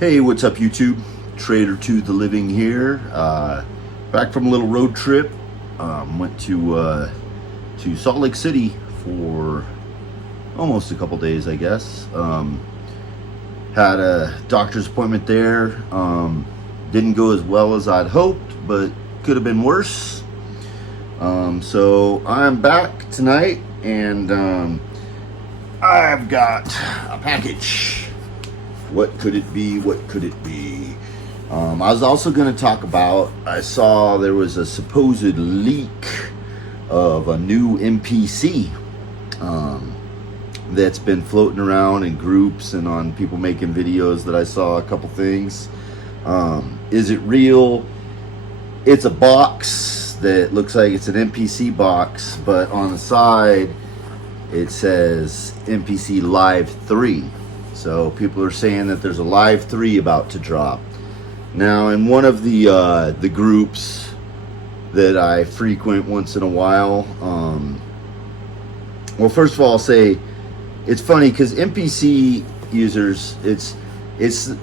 Hey, what's up YouTube? Trader to the living here. Back from a little road trip. Went to Salt Lake City for almost a couple days, I guess. Had a doctor's appointment there. Didn't go as well as I'd hoped, but could have been worse. So I'm back tonight, and I've got a package. What could it be? What could it be? I was also going to talk about, I saw there was a supposed leak of a new MPC that's been floating around in groups and on people making videos that I saw a couple things. Is it real? It's a box that looks like it's an MPC box, but on the side it says MPC Live 3. So people are saying that there's a Live 3 about to drop. Now, in one of the groups that I frequent once in a while, well, first of all, I'll say it's funny because MPC users, it's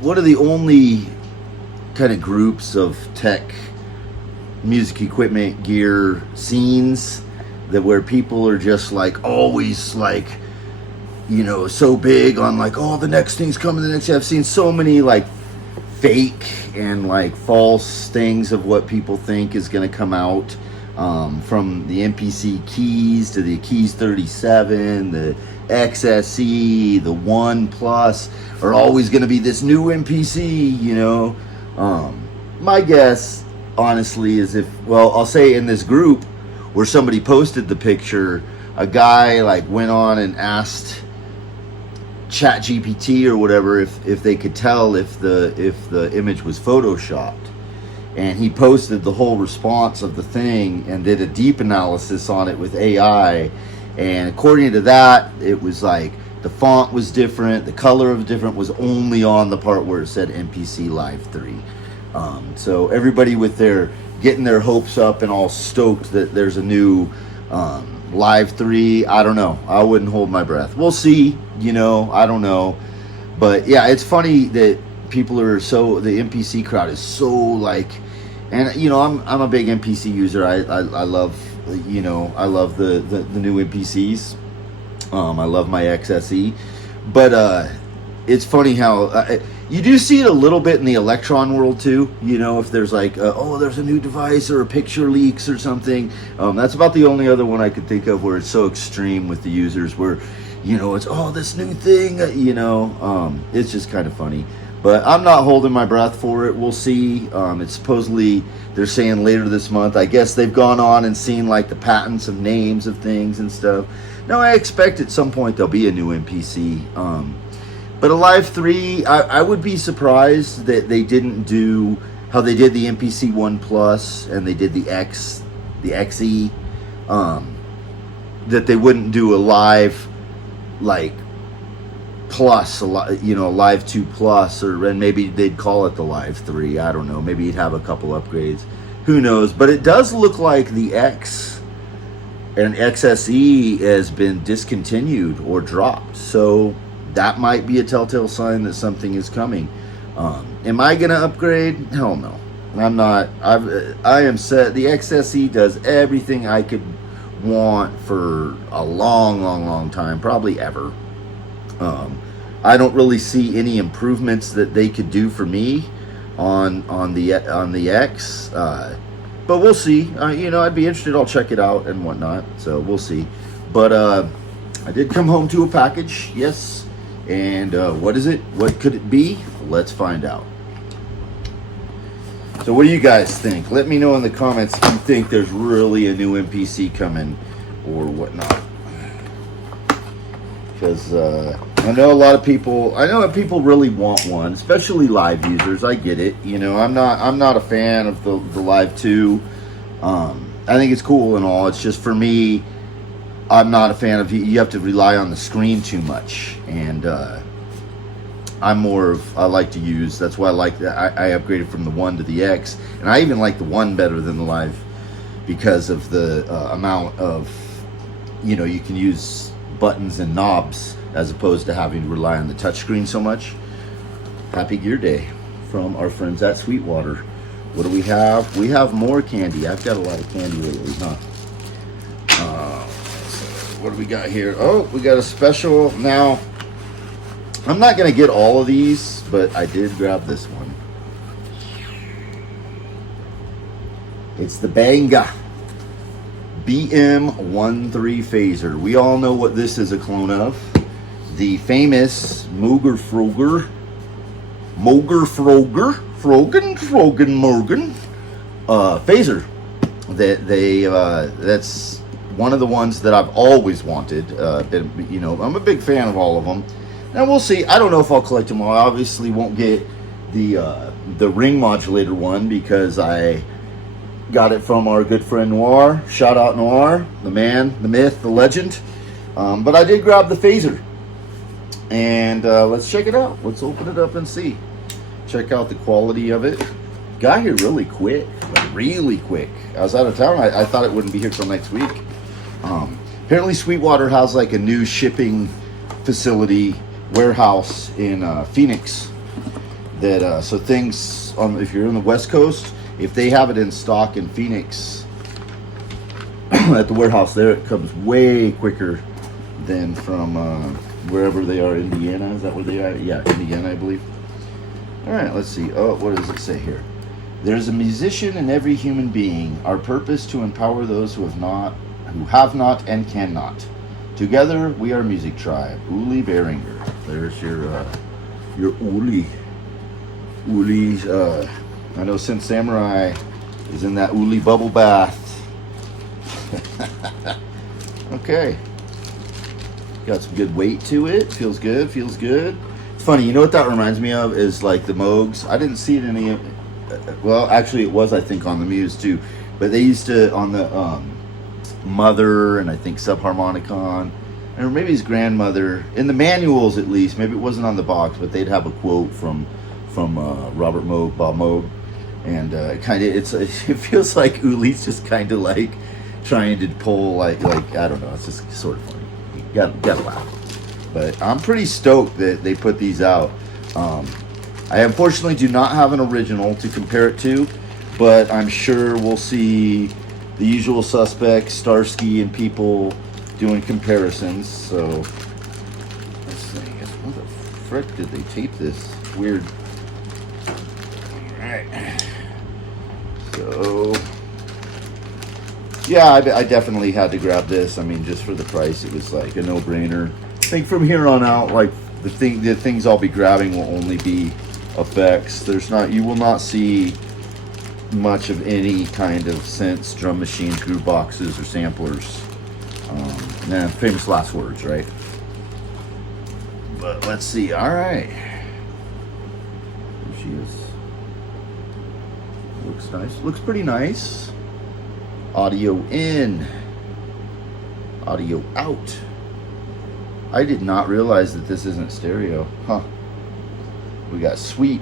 one of the only kind of groups of tech, music equipment, gear scenes that where people are just like always like, you know, so big on like, oh, the next thing's coming, the next. I've seen so many like fake and like false things of what people think is going to come out, from the MPC keys to the Keys 37, the XSE, the One Plus are always going to be this new MPC, you know. My guess, honestly, is I'll say in this group where somebody posted the picture, a guy like went on and asked ChatGPT or whatever if they could tell if the image was photoshopped, and he posted the whole response of the thing and did a deep analysis on it with AI, and according to that it was like the font was different, the color was different, was only on the part where it said MPC Live 3. So everybody with their getting their hopes up and all stoked that there's a new Live 3, I don't know. I wouldn't hold my breath. We'll see, you know, I don't know. But yeah, it's funny that people are so, the MPC crowd is so like, and you know, I'm a big MPC user. I love, you know, I love the new MPCs. I love my XSE. But it's funny how you do see it a little bit in the electron world too. You know, if there's like, oh, there's a new device or a picture leaks or something. That's about the only other one I could think of where it's so extreme with the users where, you know, it's, oh, this new thing, you know, it's just kind of funny. But I'm not holding my breath for it. We'll see. It's supposedly, they're saying later this month. I guess they've gone on and seen like the patents of names of things and stuff. Now, I expect at some point there'll be a new MPC. But a Live 3, I would be surprised that they didn't do how they did the MPC One Plus and they did the XE, that they wouldn't do a Live like Plus, you know, Live 2 Plus, and maybe they'd call it the Live 3. I don't know. Maybe you'd have a couple upgrades. Who knows? But it does look like the X and XSE has been discontinued or dropped. So that might be a telltale sign that something is coming. Am I going to upgrade? Hell no. I'm not. I am set. The XSE does everything I could want for a long time, probably ever. I don't really see any improvements that they could do for me on the X. But we'll see. You know, I'd be interested. I'll check it out and whatnot. So we'll see. But I did come home to a package. Yes. And what is it? What could it be? Let's find out. So what do you guys think? Let me know in the comments if you think there's really a new MPC coming or whatnot. Because I know a lot of people, I know that people really want one, especially live users. I get it. You know, I'm not a fan of the Live 2. I think it's cool and all. It's just for me, I'm not a fan of, you have to rely on the screen too much, and I'm more of, I like to use, that's why I like that. I upgraded from the One to the X, and I even like the One better than the Live because of the amount of, you know, you can use buttons and knobs as opposed to having to rely on the touchscreen so much. Happy Gear Day from our friends at Sweetwater. What do we have? We have more candy. I've got a lot of candy lately, huh? So what do we got here? Oh, we got a special. Now, I'm not going to get all of these, but I did grab this one. It's the Behringer BM13 phaser. We all know what this is a clone of. The famous Moog phaser. That's one of the ones that I've always wanted. You know, I'm a big fan of all of them. And we'll see. I don't know if I'll collect them all. I obviously won't get the ring modulator one because I got it from our good friend Noir. Shout out Noir, the man, the myth, the legend. But I did grab the phaser. And let's check it out. Let's open it up and see. Check out the quality of it. Got here really quick. Like really quick. I was out of town. I thought it wouldn't be here till next week. Apparently Sweetwater has like a new shipping facility warehouse in Phoenix. That so things if you're in the West Coast, if they have it in stock in Phoenix at the warehouse there, it comes way quicker than from wherever they are. Indiana, is that where they are? Yeah, Indiana, I believe. All right, let's see. Oh, what does it say here? There's a musician in every human being. Our purpose to empower those who have not, and cannot. Together, we are Music Tribe. Uli Behringer. There's your Uli. Uli's. I know Sin Samurai is in that Uli bubble bath. Okay. Got some good weight to it. Feels good. Feels good. It's funny. You know what that reminds me of is like the Moogs. I didn't see it in any. Well, actually, it was I think on the Muse too, but they used to on the Mother and I think Subharmonicon, and maybe his grandmother in the manuals at least. Maybe it wasn't on the box, but they'd have a quote from Robert Moog, Bob Moog. And it feels like Uli's just kind of like trying to pull like I don't know. It's just sort of funny. You gotta laugh. But I'm pretty stoked that they put these out. I unfortunately do not have an original to compare it to, but I'm sure we'll see the usual suspects, Starsky and people doing comparisons. So let's see. What the frick did they tape this? Weird. All right. So, yeah, I definitely had to grab this. I mean, just for the price, it was like a no-brainer. I think from here on out, like the things I'll be grabbing will only be effects. You will not see much of any kind of synths, drum machines, groove boxes, or samplers. Famous last words, right? But let's see. All right, here she is. Looks nice. Looks pretty nice. Audio in. Audio out. I did not realize that this isn't stereo. Huh. We got sweep,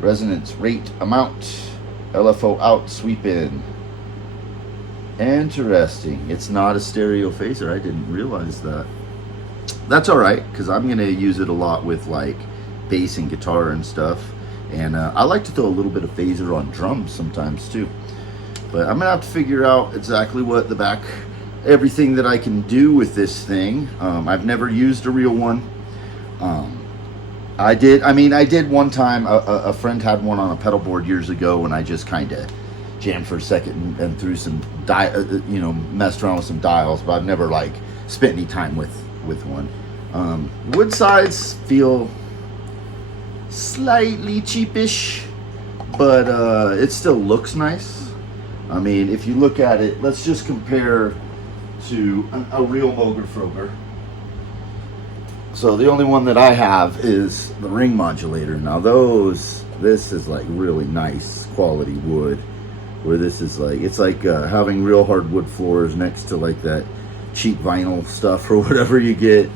resonance, rate, amount, LFO out, sweep in. Interesting. It's not a stereo phaser. I didn't realize that. That's alright, because I'm going to use it a lot with like bass and guitar and stuff. And I like to throw a little bit of phaser on drums sometimes too. But I'm going to have to figure out exactly what everything that I can do with this thing. I've never used a real one. I did one time. A friend had one on a pedal board years ago, and I just kind of jammed for a second and threw some messed around with some dials. But I've never like spent any time with one. Wood sides feel slightly cheapish, but it still looks nice. I mean, if you look at it, let's just compare to a real Moog Froger. So the only one that I have is the ring modulator. Now this is like really nice quality wood, where this is like, it's like having real hardwood floors next to like that cheap vinyl stuff or whatever you get.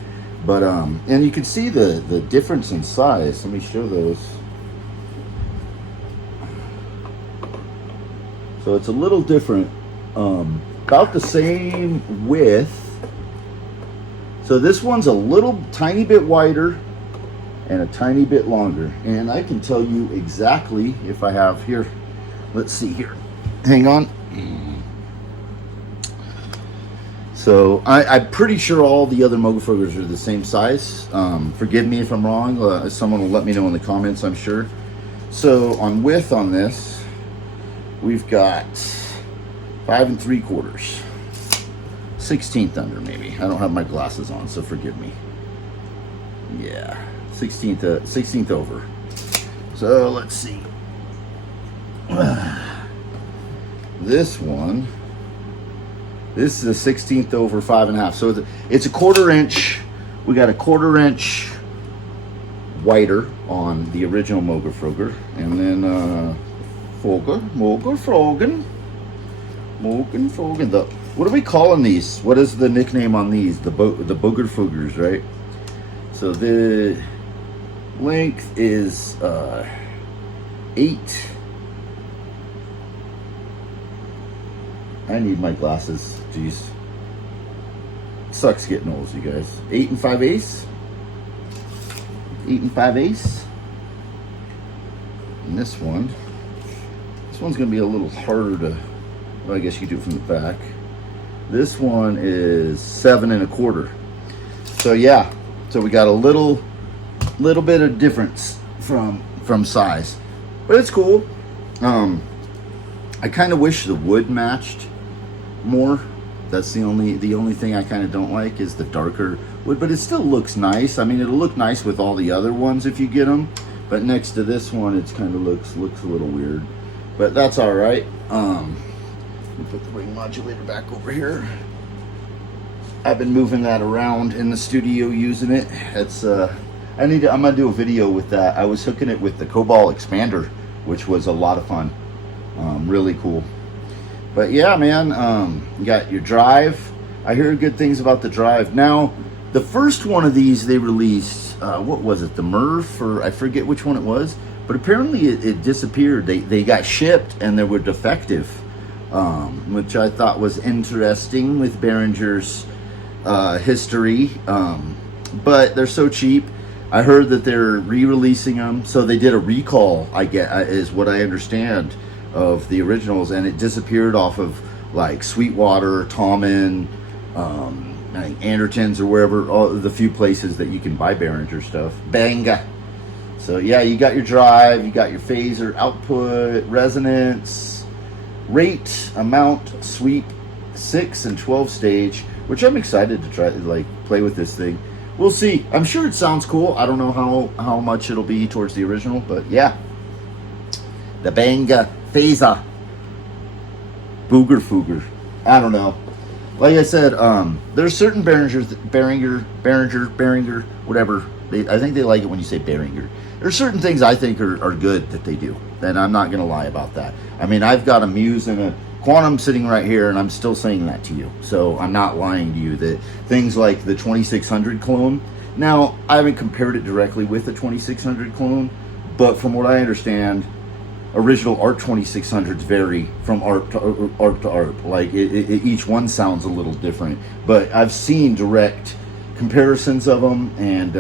But and you can see the difference in size. Let me show those. So it's a little different, about the same width. So this one's a little tiny bit wider, and a tiny bit longer. And I can tell you exactly if I have here. Let's see here. Hang on. So I'm pretty sure all the other Moogafogers are the same size. Forgive me if I'm wrong. Someone will let me know in the comments, I'm sure. So on width on this, we've got 5 3/4, 16th under maybe. I don't have my glasses on, so forgive me. Yeah, 16th over. So let's see. This one. This is a 16th over 5 1/2. So it's a 1/4 inch. We got a 1/4 inch wider on the original Moogafogger, and then Moogafoggen. What are we calling these? What is the nickname on these? The Boogerfoogers, right? So the length is 8. I need my glasses. Jeez. Sucks getting old, you guys. 8 5/8. 8 5/8. And this one's gonna be a little harder to, well, I guess you can do it from the back. This one is 7 1/4. So yeah, so we got a little bit of difference from size, but it's cool. I kind of wish the wood matched more. That's the only thing I kind of don't like is the darker wood, but it still looks nice. I mean, it'll look nice with all the other ones if you get them, but next to this one, it's kind of looks a little weird, but that's all right. Let me put the ring modulator back over here. I've been moving that around in the studio using it. It's I'm gonna do a video with that. I was hooking it with the Cobalt expander, which was a lot of fun. Really cool. But yeah, man, you got your drive. I hear good things about the drive. Now, the first one of these they released, what was it, the Murph, or I forget which one it was, but apparently it disappeared. They got shipped and they were defective, which I thought was interesting with Behringer's history. But they're so cheap. I heard that they're re-releasing them, so they did a recall, I get, is what I understand, of the originals, and it disappeared off of like Sweetwater, Tommen, like Anderton's, or wherever, all the few places that you can buy Behringer stuff. Banga. So yeah, you got your drive, you got your phaser, output, resonance, rate, amount, sweep, 6 and 12 stage, which I'm excited to try, like, play with this thing. We'll see. I'm sure it sounds cool. I don't know how much it'll be towards the original, but yeah. The Banga Phaser Boogerfooger. I don't know. Like I said, there's certain Behringer, whatever. I think they like it when you say Behringer. There's certain things I think are good that they do, and I'm not going to lie about that. I mean, I've got a Muse and a Quantum sitting right here, and I'm still saying that to you. So I'm not lying to you. That things like the 2600 clone. Now, I haven't compared it directly with the 2600 clone, but from what I understand, original Art 2600s vary from art to art. Like each one sounds a little different, but I've seen direct comparisons of them, and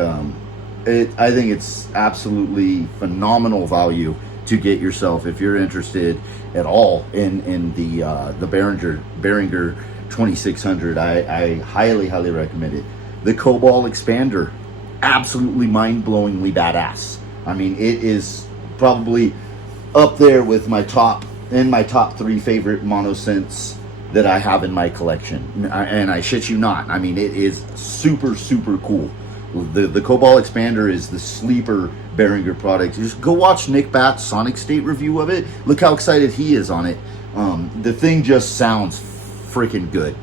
I think it's absolutely phenomenal value to get yourself if you're interested at all in the Behringer 2600. I highly recommend it. The Cobalt expander, absolutely mind-blowingly badass. I mean, it is probably up there with my top 3 favorite monosynths that I have in my collection, and I shit you not. I mean, it is super cool. The Cobalt expander is the sleeper Behringer product. Just go watch Nick Batt's Sonic State review of it. Look how excited he is on it. The thing just sounds freaking good.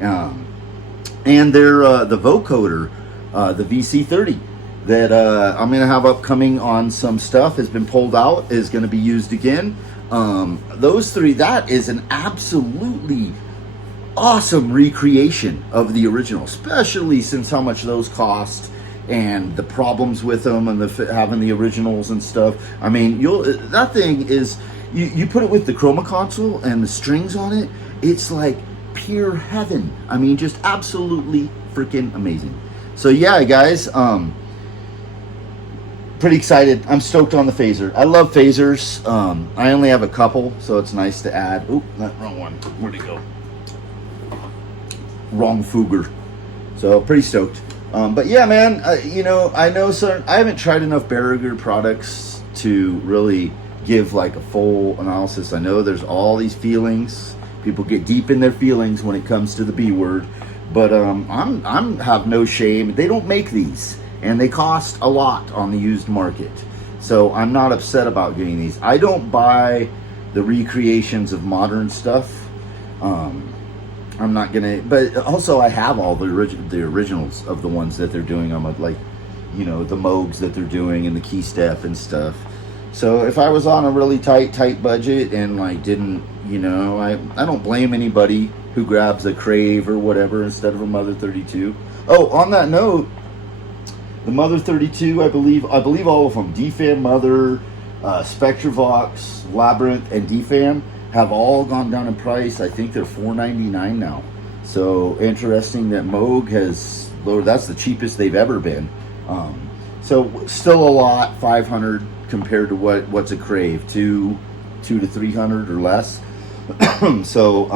And they're the vocoder, the VC30 that I'm gonna have upcoming on some stuff has been pulled out, is gonna be used again. Those 3, that is an absolutely awesome recreation of the original, especially since how much those cost and the problems with them and having the originals and stuff. I mean, that thing is, you put it with the Chroma console and the strings on it, it's like pure heaven. I mean, just absolutely freaking amazing. So yeah, guys, pretty excited. I'm stoked on the phaser. I love phasers. I only have a couple, so it's nice to add. Oop, that wrong one. Where'd it go? Wrong Fugger. So pretty stoked. But yeah, man, you know, I haven't tried enough Behringer products to really give like a full analysis. I know there's all these feelings. People get deep in their feelings when it comes to the B word. But I'm have no shame. They don't make these, and they cost a lot on the used market. So I'm not upset about getting these. I don't buy the recreations of modern stuff. I'm not gonna, but also I have all the originals of the ones that they're doing. I'm like, you know, the Moogs that they're doing and the Key Step and stuff. So if I was on a really tight budget and like didn't, you know, I don't blame anybody who grabs a Crave or whatever instead of a Mother 32. Oh, on that note, the Mother 32, I believe all of them, DFAM Mother, Spectravox, Labyrinth, and DFAM have all gone down in price. I think they're $4.99 now. So interesting that Moog has lowered. That's the cheapest they've ever been. So still a lot, $500 compared to what's a Crave, $200 to $300 or less. So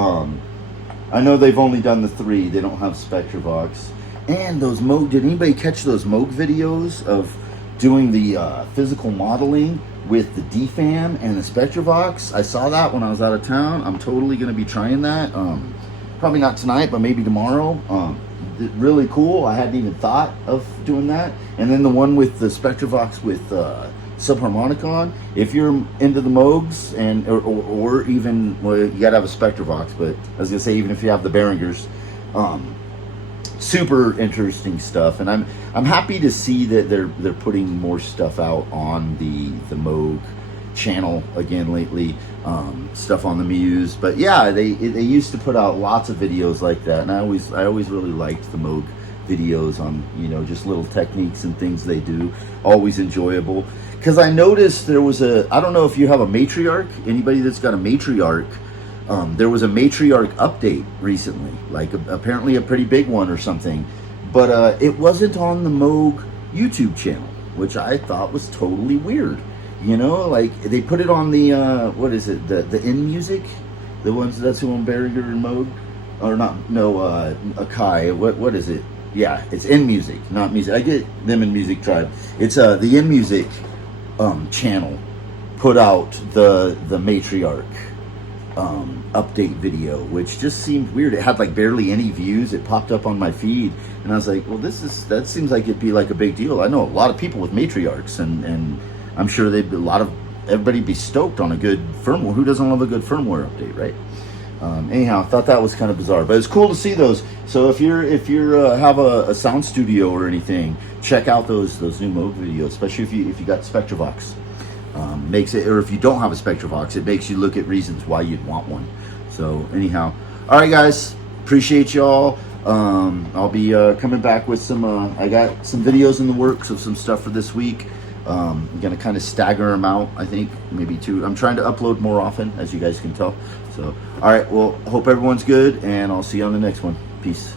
I know they've only done the 3. They don't have Spectravox. And those Moog. Did anybody catch those Moog videos of doing the physical modeling with the DFAM and the Spectravox? I saw that when I was out of town. I'm totally going to be trying that. Probably not tonight, but maybe tomorrow. Really cool. I hadn't even thought of doing that. And then the one with the Spectravox with subharmonicon. If you're into the Moogs and or even, well, you got to have a Spectravox, but I was going to say even if you have the Behringers, super interesting stuff. And I'm happy to see that they're putting more stuff out on the Moog channel again lately, stuff on the Muse. But yeah, they used to put out lots of videos like that, and I always really liked the Moog videos on, you know, just little techniques and things they do. Always enjoyable. Because I noticed there was I don't know if you have a Matriarch, anybody that's got a Matriarch. There was a Matriarch update recently, like apparently a pretty big one or something, but it wasn't on the Moog YouTube channel, which I thought was totally weird. You know, like they put it on the what is it, the In Music, the ones that's who own Behringer and Moog, or not? No, Akai. What is it? Yeah, it's In Music, not Music. I get them in Music Tribe. It's the In Music channel put out the Matriarch update video, which just seemed weird. It had like barely any views. It popped up on my feed, and I was like, well, that seems like it'd be like a big deal. I know a lot of people with Matriarchs, and I'm sure everybody be stoked on a good firmware. Who doesn't love a good firmware update, right? Anyhow, I thought that was kind of bizarre, but it's cool to see those. So if you're have a sound studio or anything, check out those new Moog videos, especially if you got Spectravox. Makes it, or if you don't have a Spectravox, it makes you look at reasons why you'd want one. So anyhow, all right, guys, appreciate y'all. I'll be coming back with some. I got some videos in the works of some stuff for this week. I'm gonna kind of stagger them out. I think maybe 2. I'm trying to upload more often, as you guys can tell. So, all right. Well, hope everyone's good, and I'll see you on the next one. Peace.